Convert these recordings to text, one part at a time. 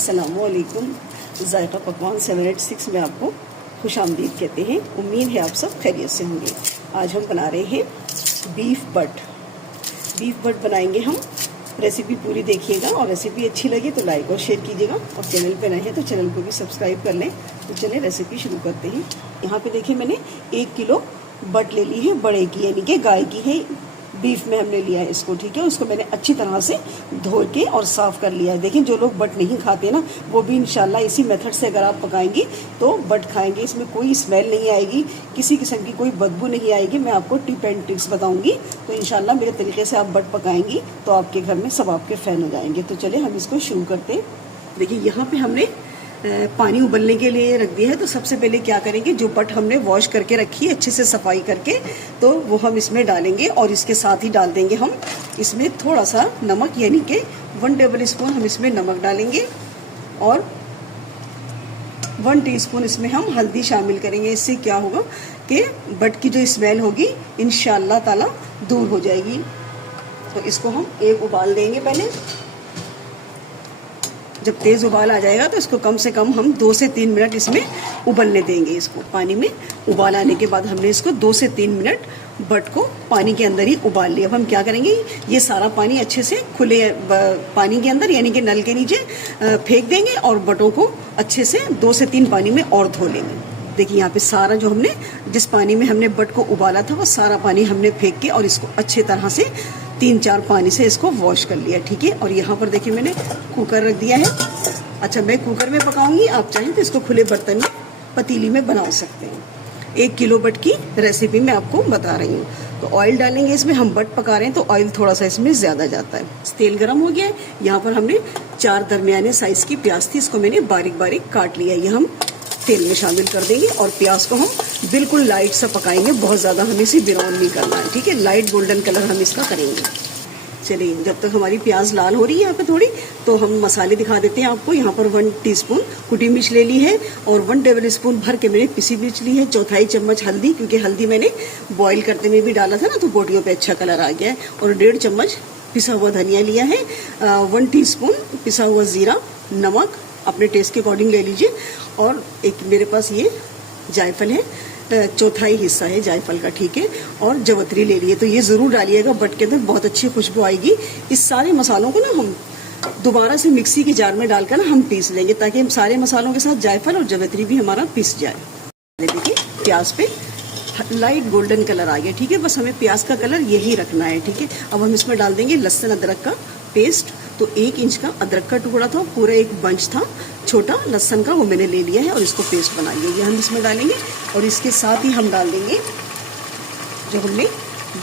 अस्सलामुअलैकुम। ज़ायक़ा पकवान 786 में आपको खुश आमदीद कहते हैं। उम्मीद है आप सब खैरियत से होंगे। आज हम बना रहे हैं बीफ बट बनाएंगे हम। रेसिपी पूरी देखिएगा और रेसिपी अच्छी लगे तो लाइक और शेयर कीजिएगा और चैनल पे नए हैं तो चैनल को भी सब्सक्राइब कर लें। तो चलिए रेसिपी शुरू करते हैं। यहाँ पे देखिए मैंने 1 किलो बट ले ली है, बड़े की यानी कि गाय की है। बीफ में हमने लिया है इसको, ठीक है। उसको मैंने अच्छी तरह से धो के और साफ़ कर लिया है। देखिए जो लोग बट नहीं खाते ना, वो भी इंशाल्लाह इसी मेथड से अगर आप पकाएंगी तो बट खाएंगे। इसमें कोई स्मेल नहीं आएगी, किसी किस्म की कोई बदबू नहीं आएगी। मैं आपको टिप एंड ट्रिक्स बताऊंगी, तो इंशाल्लाह मेरे तरीके से आप बट पकाएंगी तो आपके घर में सब आपके फ़ैन हो जाएंगे। तो चलिए हम इसको शुरू करते हैं। देखिए यहाँ पर हमने पानी उबलने के लिए रख दिया है। तो सबसे पहले क्या करेंगे, जो बट हमने वॉश करके रखी है अच्छे से सफाई करके, तो वो हम इसमें डालेंगे और इसके साथ ही डाल देंगे हम इसमें थोड़ा सा नमक, यानी कि 1 टेबल स्पून हम इसमें नमक डालेंगे और 1 टीस्पून इसमें हम हल्दी शामिल करेंगे। इससे क्या होगा कि बट की जो स्मेल होगी इंशाअल्लाह ताला दूर हो जाएगी। तो इसको हम एक उबाल देंगे पहले। जब तेज़ उबाल आ जाएगा तो इसको कम से कम हम 2 से 3 मिनट इसमें उबलने देंगे। इसको पानी में उबाल आने के बाद हमने इसको 2 से 3 मिनट बट को पानी के अंदर ही उबाल लिया। अब हम क्या करेंगे, ये सारा पानी अच्छे से खुले पानी के अंदर यानी कि नल के नीचे फेंक देंगे और बटों को अच्छे से 2 से 3 पानी में और धो लेंगे। देखिए यहाँ पे सारा जो हमने जिस पानी में हमने बट को उबाला था वो सारा पानी हमने फेंक के और इसको अच्छे तरह से 3-4 पानी से इसको वॉश कर लिया, ठीक है। और यहाँ पर देखिए मैंने कुकर रख दिया है। अच्छा, मैं कुकर में पकाऊंगी, आप चाहें तो इसको खुले बर्तन में पतीली में बना सकते हैं। 1 किलो बट की रेसिपी मैं आपको बता रही हूँ। तो ऑयल डालेंगे इसमें, हम बट पका रहे हैं तो ऑयल थोड़ा सा इसमें ज़्यादा जाता है। तेल गर्म हो गया है। यहाँ पर हमने 4 दरमियाने साइज़ की प्याज थी, इसको मैंने बारीक बारीक काट लिया है। ये हम तेल में शामिल कर देंगे और प्याज को हम बिल्कुल लाइट सा पकाएंगे, बहुत ज़्यादा हमें इसे ब्राउन नहीं करना है, ठीक है। लाइट गोल्डन कलर हम इसका करेंगे। चलिए जब तक हमारी प्याज लाल हो रही है यहाँ पे थोड़ी, तो हम मसाले दिखा देते हैं आपको। यहाँ पर 1 टीस्पून कुटी मिर्च ले ली है और 1 टेबल स्पून भर के मैंने पिसी मिर्च ली है। 1/4 चम्मच हल्दी, क्योंकि हल्दी मैंने बॉईल करते में भी डाला था ना, तो बोटियों पे अच्छा कलर आ गया है। और 1.5 चम्मच पिसा हुआ धनिया लिया है। 1 टीस्पून पिसा हुआ ज़ीरा, नमक अपने टेस्ट के अकॉर्डिंग ले लीजिए। और एक मेरे पास ये जायफल है, 1/4 हिस्सा है जायफल का, ठीक है। और जवतरी ले लिए, तो ये ज़रूर डालिएगा, बट के अंदर बहुत अच्छी खुशबू आएगी। इस सारे मसालों को ना हम दोबारा से मिक्सी के जार में डालकर ना हम पीस लेंगे, ताकि हम सारे मसालों के साथ जायफल और जवतरी भी हमारा पिस जाए। देखिए प्याज पे लाइट गोल्डन कलर आ गया, ठीक है। बस हमें प्याज का कलर यही रखना है, ठीक है। अब हम इसमें डाल देंगे लहसुन अदरक का पेस्ट। तो 1 इंच का अदरक का टुकड़ा था, पूरा एक बंच था छोटा लहसुन का, वो मैंने ले लिया है और इसको पेस्ट बना लिया। ये हम इसमें डालेंगे और इसके साथ ही हम डाल देंगे जो हमने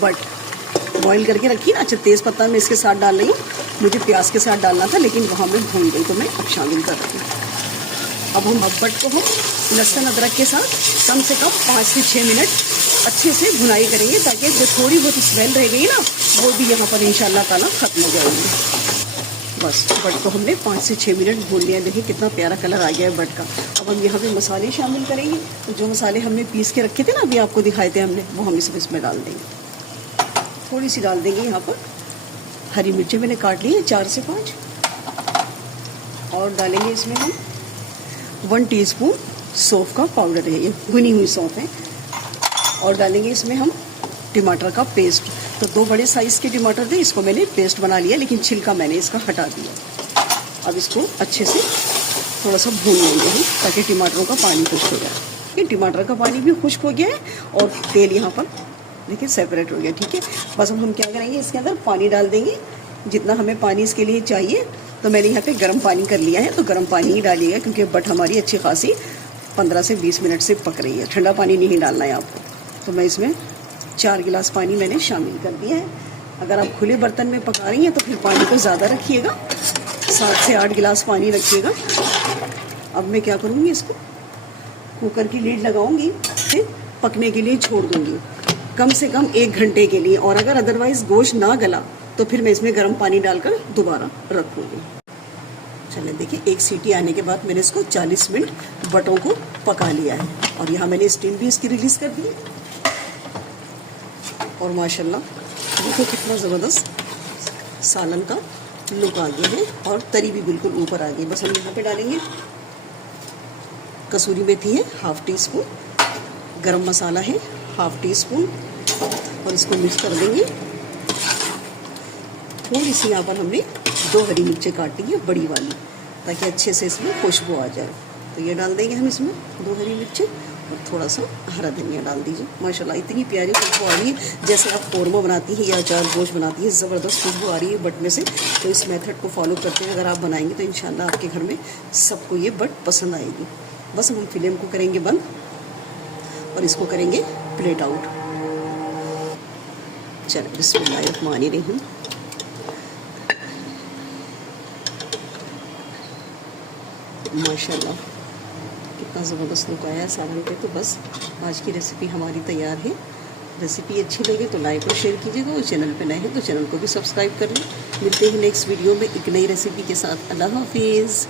बट बॉईल करके रखी ना। अच्छा, तेज़ पत्ता मैं इसके साथ डाल रही हूँ, मुझे प्याज के साथ डालना था लेकिन वहाँ मैं भूल गई, तो मैं अब शामिल कर रही हूँ। अब हम बट को हम लहसुन अदरक के साथ कम से कम 5 से 6 मिनट अच्छे से भुनाई करेंगे, ताकि जो थोड़ी बहुत स्मेल रह गई ना वो भी यहाँ पर इंशाल्लाह ताला खत्म हो जाएगी। बस बट को हमने 5 से 6 मिनट भून लिया। देखिए कितना प्यारा कलर आ गया है बट का। अब हम यहाँ पे मसाले शामिल करेंगे। तो जो मसाले हमने पीस के रखे थे ना, अभी आपको दिखाए थे हमने, वो हम इसमें डाल देंगे। थोड़ी सी डाल देंगे यहाँ पर हरी मिर्चें मैंने काट ली है 4 से 5, और डालेंगे इसमें हम 1 टीस्पून सौंफ का पाउडर है, ये भुनी हुई सौंफ है। और डालेंगे इसमें हम टमाटर का पेस्ट। तो 2 बड़े साइज़ के टमाटर थे, इसको मैंने पेस्ट बना लिया, लेकिन छिलका मैंने इसका हटा दिया। अब इसको अच्छे से थोड़ा सा भून लेंगे हम, ताकि टमाटरों का पानी खुश्क हो जाए। ये टमाटर का पानी भी खुश्क हो गया है और तेल यहाँ पर देखिए सेपरेट हो गया, ठीक है। बस अब हम क्या करेंगे, इसके अंदर पानी डाल देंगे जितना हमें पानी इसके लिए चाहिए। तो मैंने यहाँ पे गर्म पानी कर लिया है, तो गर्म पानी ही डालिएगा, क्योंकि बट हमारी अच्छी खासी 15 से 20 मिनट से पक रही है। ठंडा पानी नहीं डालना है आपको। तो मैं इसमें 4 गिलास पानी मैंने शामिल कर दिया है। अगर आप खुले बर्तन में पका रही हैं तो फिर पानी को ज़्यादा रखिएगा, 7 से 8 गिलास पानी रखिएगा। अब मैं क्या करूँगी, इसको कुकर की लीड लगाऊंगी, फिर पकने के लिए छोड़ दूँगी कम से कम 1 घंटे के लिए। और अगर अदरवाइज़ गोश्त ना गला तो फिर मैं इसमें गर्म पानी डालकर दोबारा रखूँगी। चलिए देखिए, 1 सीटी आने के बाद मैंने इसको 40 मिनट बटों को पका लिया है और यहाँ मैंने स्टीम भी इसकी रिलीज़ कर दी। और माशाल्लाह देखो कितना ज़बरदस्त सालन का लुक आ गया है और तरी भी बिल्कुल ऊपर आ गई। बस हम यहाँ पे डालेंगे कसूरी मेथी है हाफ टी स्पून, गरम मसाला है हाफ टी स्पून और इसको मिक्स कर देंगे। थोड़ी सी यहाँ पर हमने 2 हरी मिर्चें काटी है बड़ी वाली, ताकि अच्छे से इसमें खुशबू आ जाए। तो ये डाल देंगे हम इसमें 2 हरी मिर्चें और थोड़ा सा हरा धनिया डाल दीजिए। माशाल्लाह इतनी प्यारी खुशबू आ रही है, जैसे आप कौरमा बनाती हैं या अचार गोश्त बनाती है, ज़बरदस्त खुशबू आ रही है बट में से। तो इस मेथड को फॉलो करते हैं अगर आप बनाएंगे तो इंशाल्लाह आपके घर में सबको ये बट पसंद आएगी। बस हम फ्लेम को करेंगे बंद और इसको करेंगे प्लेट आउट। चलिए बिस्मिल्लाहिर्रहमानिर्रहीम। माशाल्लाह कितना ज़बरदस्त लुक आया है सालन पे। तो बस आज की रेसिपी हमारी तैयार है। रेसिपी अच्छी लगे तो लाइक और शेयर कीजिएगा और चैनल पे नए हैं तो चैनल को भी सब्सक्राइब कर लें। मिलते हैं नेक्स्ट वीडियो में एक नई रेसिपी के साथ। अल्लाह हाफिज़।